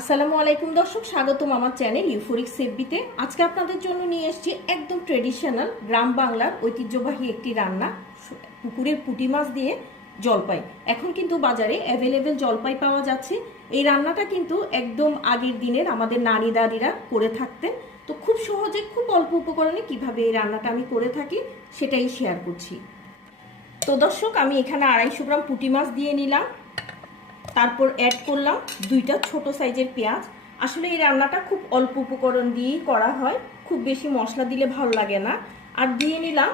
আসসালামু আলাইকুম দর্শক, স্বাগতম আমার চ্যানেল ইউফোরিক সেফবিতে আজকে আপনাদের জন্য নিয়ে এসেছি একদম ট্রেডিশনাল গ্রাম বাংলার ঐতিহ্যবাহী একটি রান্না, পুকুরের পুঁটি মাছ দিয়ে জলপাই। এখন কিন্তু বাজারে অ্যাভেলেবেল জলপাই পাওয়া যাচ্ছে। এই রান্নাটা কিন্তু একদম আগের দিনের আমাদের নানি দাদিরা করে থাকতেন। তো খুব সহজে, খুব অল্প উপকরণে কীভাবে এই রান্নাটা আমি করে থাকি সেটাই শেয়ার করছি। তো দর্শক, আমি এখানে আড়াইশো গ্রাম পুঁটি মাছ দিয়ে নিলাম। তারপর অ্যাড করলাম দুইটা ছোট সাইজের পেঁয়াজ। আসলে এই রান্নাটা খুব অল্প উপকরণ দিয়েই করা হয়, খুব বেশি মশলা দিলে ভালো লাগে না। আর দিয়ে নিলাম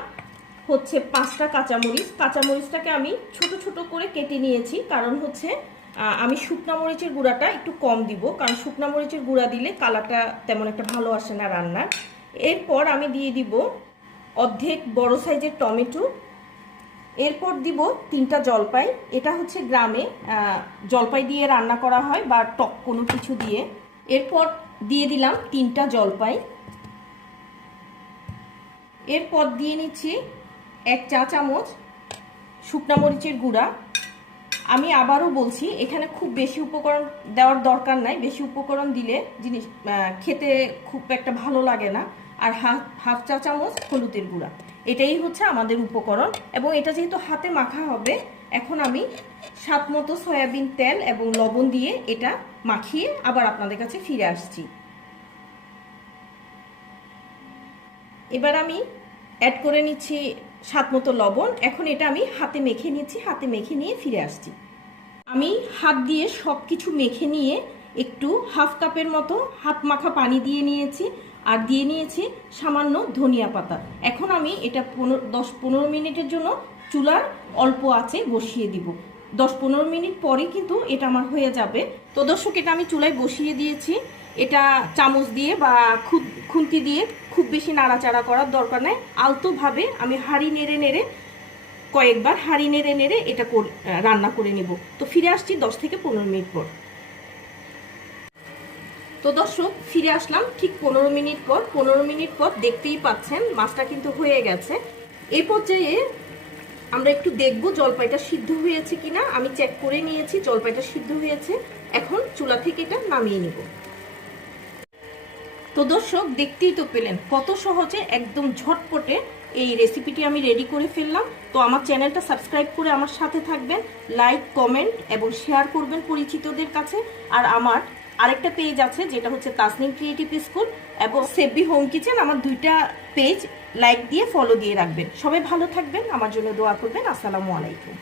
হচ্ছে পাঁচটা কাঁচামরিচ। কাঁচামরিচটাকে আমি ছোট ছোট করে কেটে নিয়েছি, কারণ হচ্ছে আমি শুকনা মরিচের গুঁড়াটা একটু কম দিব, কারণ শুকনা মরিচের গুঁড়া দিলে কালারটা তেমন একটা ভালো আসে না রান্নার। এরপর আমি দিয়ে দিব অর্ধেক বড় সাইজের টমেটো এরপর দিব তিনটা জলপাই। এটা হচ্ছে গ্রামে জলপাই দিয়ে রান্না করা হয় বা টক কোনো কিছু দিয়ে। এরপর দিয়ে দিলাম তিনটা জলপাই। এরপর দিয়ে নিচ্ছি এক চা চামচ শুকনা মরিচের গুঁড়া। আমি আবারও বলছি, এখানে খুব বেশি উপকরণ দেওয়ার দরকার নাই। বেশি উপকরণ দিলে জিনিস খেতে খুব একটা ভালো লাগে না। আর হাফ হাফ চা চামচ হলুদের গুঁড়া। এটাই হচ্ছে আমাদের উপকরণ এবং এটা যেহেতু হাতে মাখা হবে, এখন আমি সাত মতো সয়াবিন তেল এবং লবণ দিয়ে এটা মাখিয়ে আবার আপনাদের কাছে ফিরে আসছি। এবার আমি অ্যাড করে নিচ্ছি সাত মতো লবণ। এখন এটা আমি হাতে মেখে নিচ্ছি, হাতে মেখে নিয়ে ফিরে আসছি। আমি হাত দিয়ে সব কিছু মেখে নিয়ে একটু হাফ কাপের মতো হাত মাখা পানি দিয়ে নিয়েছি। আর দিয়ে নিয়েছি সামান্য ধনিয়া পাতা। এখন আমি এটা পনেরো, দশ পনেরো মিনিটের জন্য চুলার অল্প আছে বসিয়ে দিব। দশ পনেরো মিনিট পরে কিন্তু এটা আমার হয়ে যাবে। তো দর্শক, এটা আমি চুলায় বসিয়ে দিয়েছি। এটা চামচ দিয়ে বা খুন্তি দিয়ে খুব বেশি নাড়াচাড়া করার দরকার নেই। আলতোভাবে আমি হাঁড়ি নেড়ে নেড়ে, কয়েকবার হাঁড়ি নেড়ে নেড়ে এটা রান্না করে নিব। তো ফিরে আসছি দশ থেকে পনেরো মিনিট পর। তো দর্শক, ফিরে আসলাম ঠিক পনেরো মিনিট পর। পনেরো মিনিট পর দেখতেই পাচ্ছেন, মাছটা কিন্তু হয়ে গেছে। এ পর্যায়ে আমরা একটু দেখব জলপাইটা সিদ্ধ হয়েছে কিনা। আমি চেক করে নিয়েছি, জলপাইটা সিদ্ধ হয়েছে। এখন চুলা থেকে এটা নামিয়ে নিব। তো দর্শক, দেখতেই তো পেলেন কত সহজে একদম ঝটপটে এই রেসিপিটি আমি রেডি করে ফেললাম। তো আমার চ্যানেলটা সাবস্ক্রাইব করে আমার সাথে থাকবেন লাইক কমেন্ট এবং শেয়ার করবেন পরিচিতদের কাছে। আর আমার আরেকটা পেজ আছে, যেটা হচ্ছে তাসনিম ক্রিয়েটিভ স্কুল এবং সেব্বি হোম কিচেন আমার দুইটা পেজ লাইক দিয়ে ফলো দিয়ে রাখবেন। সবাই ভালো থাকবেন, আমার জন্য দোয়া করবেন। আসসালামু আলাইকুম।